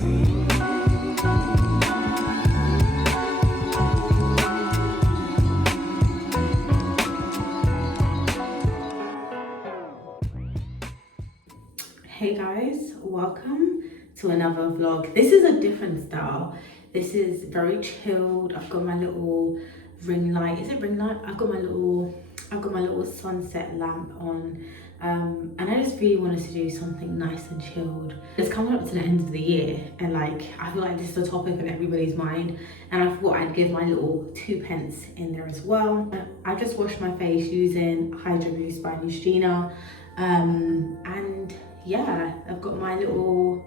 Hey guys, welcome to another vlog. This is a different style. This is very chilled. I've got my little ring light. Is it ring light? I've got my little sunset lamp on. And I just really wanted to do something nice and chilled. It's coming up to the end of the year, and like I feel like this is a topic on everybody's mind, and I thought I'd give my little 2 pence in there as well. I just washed my face using Hydro Boost by Neutrogena, and yeah, I've got my little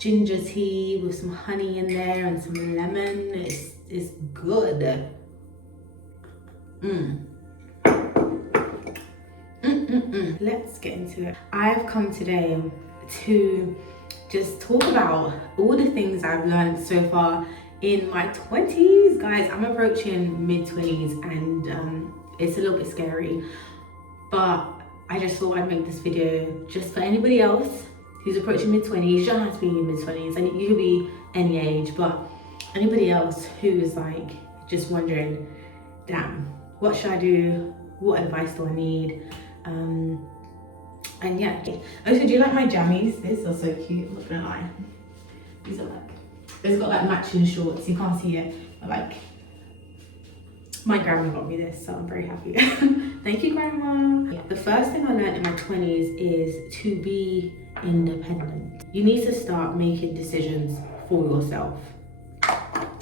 ginger tea with some honey in there and some lemon. It's good. Let's get into it. I've come today to just talk about all the things I've learned so far in my 20s. Guys, I'm approaching mid-20s, and it's a little bit scary, but I just thought I'd make this video just for anybody else who's approaching mid-20s. You don't have to be in mid-20s, and you could be any age, but anybody else who is like just wondering, damn, what should I do? What advice do I need? And yeah. Also, do you like my jammies? These are so cute, I'm not gonna lie. These are like, it's got like matching shorts, you can't see it, but like, my grandma got me this, so I'm very happy. Thank you, grandma. Yeah. The first thing I learned in my 20s is to be independent. You need to start making decisions for yourself.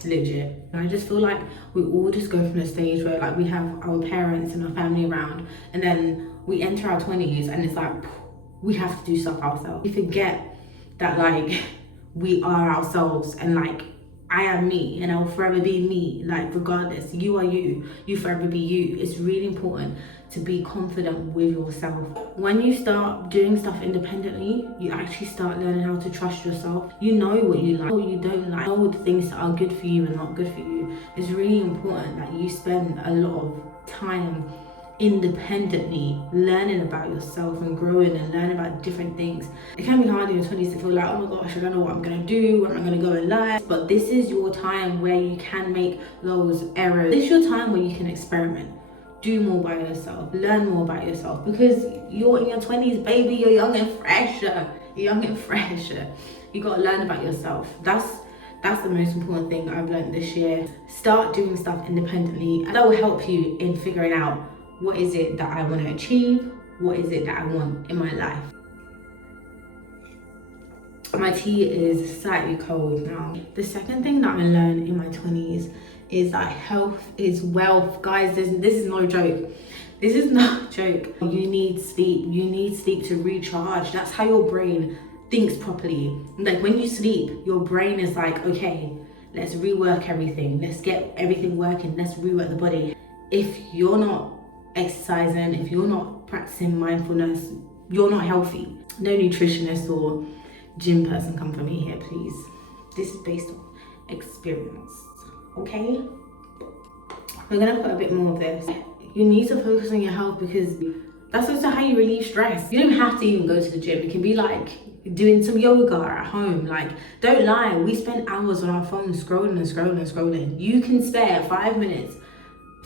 Legit. And I just feel like we all just go from a stage where like we have our parents and our family around, and then we enter our 20s and it's like we have to do stuff ourselves. We forget that like we are ourselves, and like I am me and I'll forever be me. Like regardless, you are you, you forever be you. It's really important to be confident with yourself. When you start doing stuff independently, you actually start learning how to trust yourself. You know what you like, what you don't like, know the things that are good for you and not good for you. It's really important that you spend a lot of time independently learning about yourself and growing and learning about different things. It can be hard in your 20s to feel like, oh my gosh, I don't know what I'm gonna do, where am I gonna go in life. But this is your time where you can make those errors. This is your time where you can experiment, do more by yourself, learn more about yourself, because you're in your 20s, baby. You're young and fresh. You're young and fresh. You gotta learn about yourself. That's the most important thing I've learned this year. Start doing stuff independently, and that will help you in figuring out what is it that I want to achieve, what is it that I want in my life. My tea is slightly cold now. The second thing that I learned in my 20s is that health is wealth. Guys, this is no joke. This is not a joke. You need sleep. You need sleep to recharge. That's how your brain thinks properly. Like when you sleep, your brain is like, okay, let's rework everything. Let's get everything working. Let's rework the body. If you're not exercising, if you're not practicing mindfulness, you're not healthy. No nutritionist or gym person come for me here, please. This is based on experience, okay? We're gonna put a bit more of this. You need to focus on your health, because that's also how you relieve stress. You don't have to even go to the gym. It can be like doing some yoga at home. Like, don't lie, we spend hours on our phones scrolling and scrolling and scrolling. You can spare 5 minutes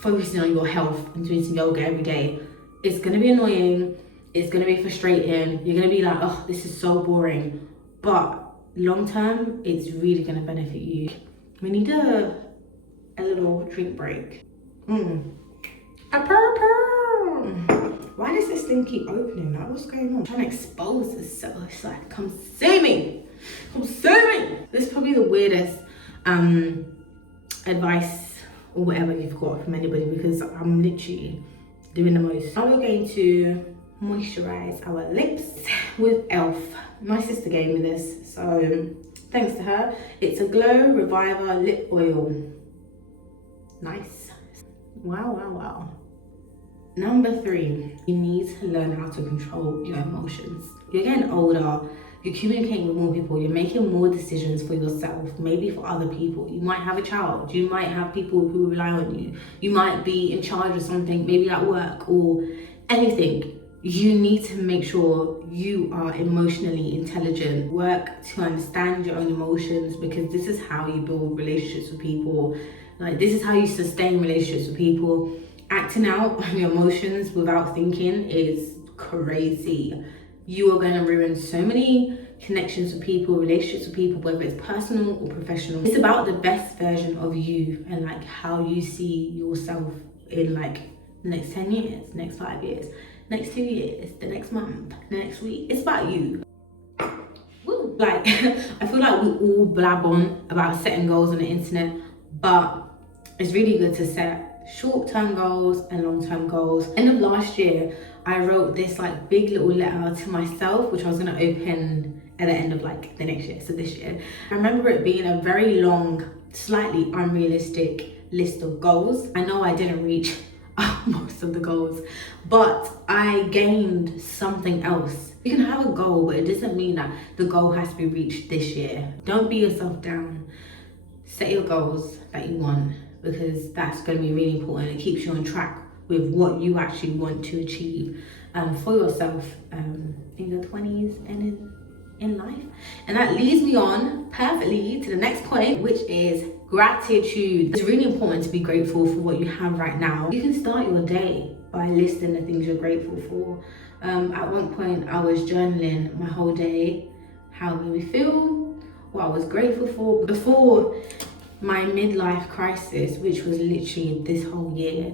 focusing on your health and doing some yoga every day. It's gonna be annoying, it's gonna be frustrating, you're gonna be like, oh, this is so boring, but long term, it's really gonna benefit you. We need a little drink break. A purr. Why does this thing keep opening? Like, what's going on? I'm trying to expose itself. It's like, come see me, come see me. This is probably the weirdest advice or whatever you've got from anybody, because I'm literally doing the most. Now we're going to moisturize our lips with e.l.f. My sister gave me this, so thanks to her. It's a Glow Reviver Lip Oil. Nice. Wow, wow, wow. Number 3, you need to learn how to control your emotions. You're getting older, you're communicating with more people, you're making more decisions for yourself, maybe for other people. You might have a child, you might have people who rely on you, you might be in charge of something, maybe at work or anything. you need to make sure you are emotionally intelligent. Work to understand your own emotions, because this is how you build relationships with people. Like, this is how you sustain relationships with people. Acting out on your emotions without thinking is crazy. You are going to ruin so many connections with people, relationships with people, whether it's personal or professional. It's about the best version of you and like how you see yourself in like the next 10 years, next 5 years, next 2 years, the next month, the next week. It's about you. Woo. Like, I feel like we all blab on about setting goals on the internet, but it's really good to set short-term goals and long-term goals. End of last year, I wrote this like big little letter to myself, which I was gonna open at the end of like the next year, so this year. I remember it being a very long, slightly unrealistic list of goals. I know I didn't reach most of the goals, but I gained something else. You can have a goal, but it doesn't mean that the goal has to be reached this year. Don't beat yourself down. Set your goals that you want, because that's going to be really important. It keeps you on track with what you actually want to achieve for yourself in your 20s and in life. And that leads me on perfectly to the next point, which is gratitude. It's really important to be grateful for what you have right now. You can start your day by listing the things you're grateful for. At one point, I was journaling my whole day, how it made me feel, what I was grateful for. Before my midlife crisis, which was literally this whole year,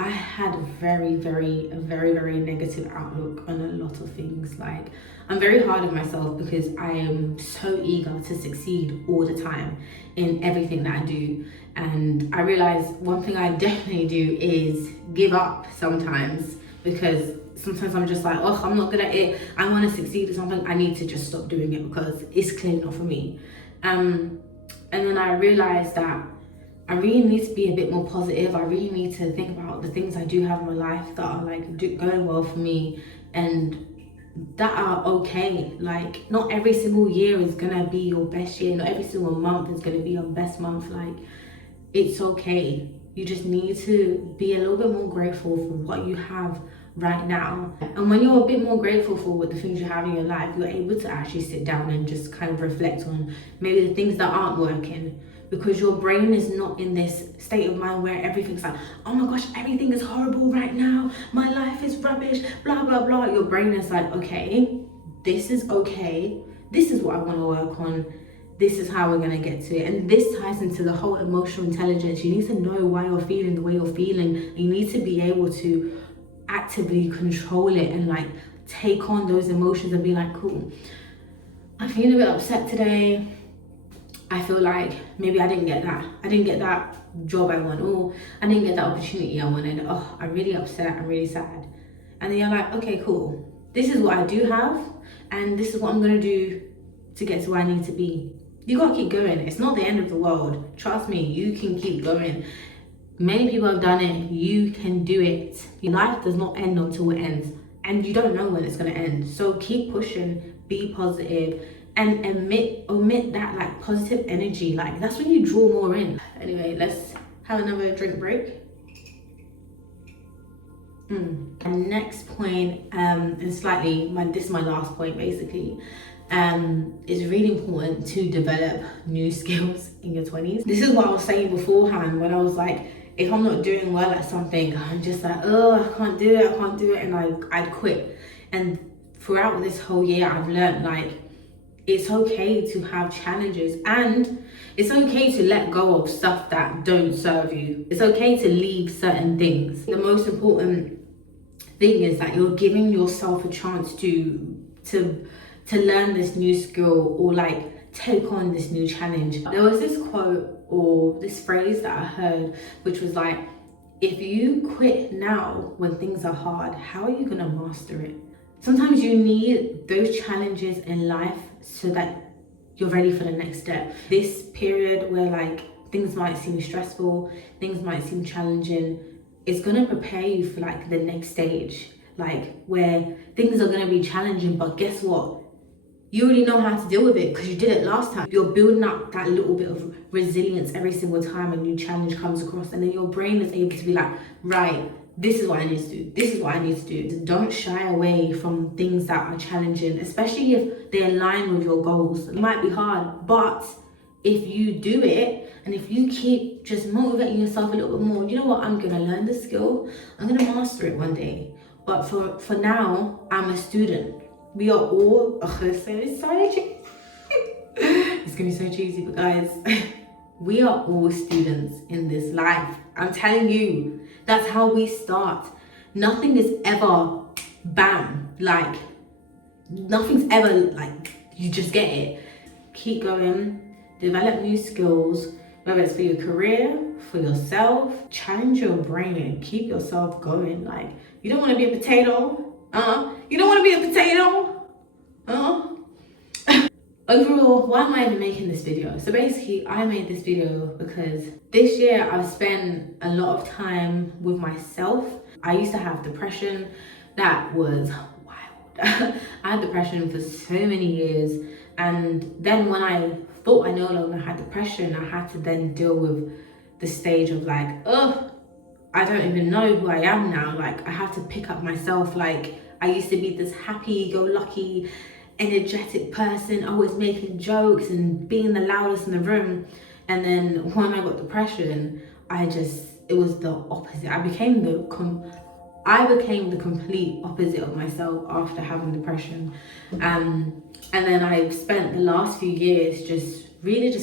I had a very negative outlook on a lot of things. Like, I'm very hard on myself because I am so eager to succeed all the time in everything that I do. And I realize one thing I definitely do is give up sometimes, because sometimes I'm just like, oh, I'm not good at it. I want to succeed at something. I need to just stop doing it because it's clearly not for me. And then I realized that I really need to be a bit more positive. I really need to think about the things I do have in my life that are like going well for me and that are okay. Like, not every single year is gonna be your best year. Not every single month is gonna be your best month. Like, it's okay. You just need to be a little bit more grateful for what you have right now. And when you're a bit more grateful for the things you have in your life, you're able to actually sit down and just kind of reflect on maybe the things that aren't working, because your brain is not in this state of mind where everything's like, oh my gosh, everything is horrible right now, my life is rubbish, blah blah blah. Your brain is like, okay, this is okay, this is what I want to work on, this is how we're going to get to it. And this ties into the whole emotional intelligence. You need to know why you're feeling the way you're feeling. You need to be able to actively control it and like take on those emotions and be like, cool, I'm feeling a bit upset today. I feel like maybe I didn't get that job I want, or I didn't get that opportunity I wanted. Oh, I'm really upset, I'm really sad. And then you're like, okay, cool, this is what I do have and this is what I'm gonna do to get to where I need to be. You gotta keep going. It's not the end of the world. Trust me, you can keep going. Many people have done it. You can do it. Your life does not end until it ends, and you don't know when it's gonna end. So keep pushing, be positive, and omit that like positive energy. Like, that's when you draw more in. Anyway, let's have another drink break. And next point, and this is my last point basically. It's really important to develop new skills in your 20s. This is what I was saying beforehand when I was like, if I'm not doing well at something, I'm just like, oh, I can't do it, and I'd quit. And throughout this whole year, I've learned like, it's okay to have challenges, and it's okay to let go of stuff that don't serve you. It's okay to leave certain things. The most important thing is that you're giving yourself a chance to learn this new skill or like take on this new challenge. There was this quote or this phrase that I heard, which was like, if you quit now when things are hard, how are you gonna master it? Sometimes you need those challenges in life so that you're ready for the next step. This period where like things might seem stressful, things might seem challenging, it's gonna prepare you for like the next stage, like where things are gonna be challenging, but guess what? You already know how to deal with it because you did it last time. You're building up that little bit of resilience every single time a new challenge comes across, and then your brain is able to be like, right, this is what I need to do, this is what I need to do. Don't shy away from things that are challenging, especially if they align with your goals. It might be hard, but if you do it and if you keep just motivating yourself a little bit more, you know what, I'm gonna learn the skill, I'm gonna master it one day. But for now, I'm a student. We are all, it's gonna be so cheesy, but guys, we are all students in this life. I'm telling you, that's how we start. Nothing is ever bam, like nothing's ever like you just get it. Keep going, develop new skills, whether it's for your career, for yourself. Challenge your brain and keep yourself going. Like, you don't want to be a potato, you don't want to be a potato, Overall, why am I even making this video? So basically, I made this video because this year I've spent a lot of time with myself. I used to have depression that was wild. I had depression for so many years, and then when I thought I no longer had depression, I had to then deal with the stage of like, I don't even know who I am now. Like, I have to pick up myself. Like, I used to be this happy-go-lucky, energetic person, always making jokes and being the loudest in the room. And then when I got depression, it was the opposite. I became the complete opposite of myself after having depression. And then I've spent the last few years just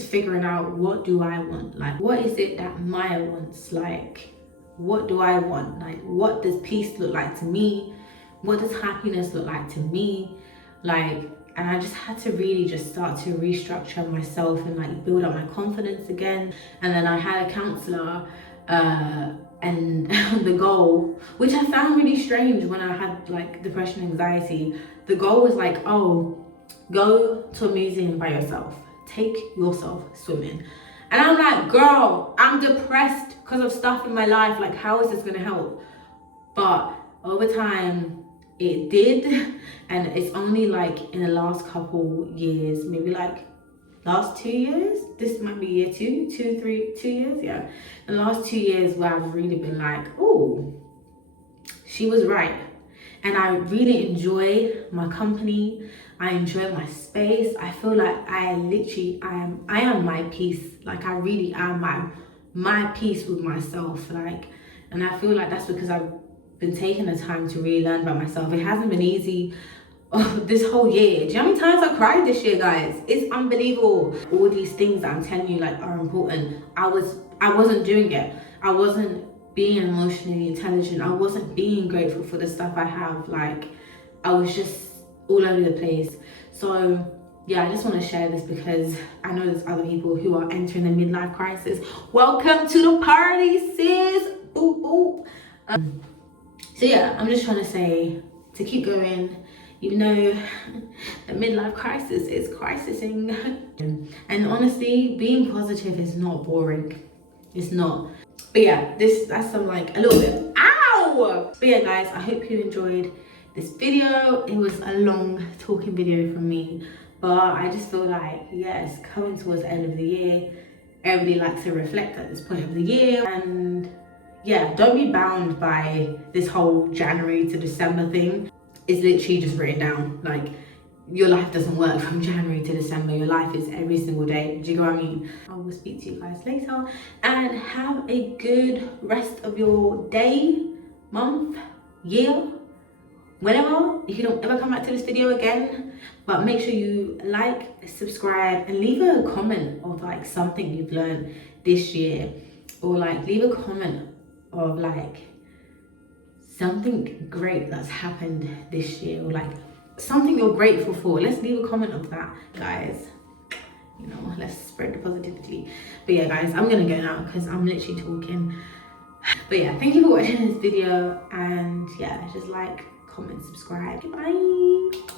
figuring out, what do I want? Like, what is it that Maya wants? Like, what do I want? Like, what does peace look like to me? What does happiness look like to me? Like, and I just had to really just start to restructure myself and like build up my confidence again. And then I had a counselor, and the goal, which I found really strange when I had like depression, anxiety, the goal was like, oh, go to a museum by yourself, take yourself swimming. And I'm like, girl, I'm depressed because of stuff in my life. Like, how is this gonna help? But over time, it did. And it's only like in the last couple years, maybe like last 2 years, this might be year 2 years, yeah. The last 2 years where I've really been like, oh, she was right. And I really enjoy my company. I enjoy my space. I feel like I am my peace. Like, I really am my peace with myself. Like, and I feel like that's because I've been taking the time to really learn about myself. It hasn't been easy this whole year. Do you know how many times I cried this year, guys? It's unbelievable. All these things that I'm telling you like are important. I wasn't doing it. I wasn't being emotionally intelligent. I wasn't being grateful for the stuff I have. Like, I was just all over the place. So yeah, I just want to share this because I know there's other people who are entering the midlife crisis. Welcome to the party, sis. Boop, boop. So yeah, I'm just trying to say to keep going, even though the midlife crisis is crisising. And honestly, being positive is not boring. It's not. But yeah, that's some like a little bit, ow! But yeah, guys, I hope you enjoyed this video. It was a long talking video from me, but I just feel like, yes, coming towards the end of the year, everybody likes to reflect at this point of the year. And yeah, don't be bound by this whole January to December thing. It's literally just written down. Like, your life doesn't work from January to December. Your life is every single day. Do you know what I mean? I will speak to you guys later, and have a good rest of your day, month, year, whenever. If you don't ever come back to this video again, but make sure you like, subscribe, and leave a comment of like something you've learned this year, or like leave a comment of like something great that's happened this year, or like something you're grateful for. Let's leave a comment of that, guys. You know, let's spread the positivity. But yeah, guys, I'm gonna go now because I'm literally talking. But yeah, thank you for watching this video, and yeah, just like, comment, subscribe. Bye.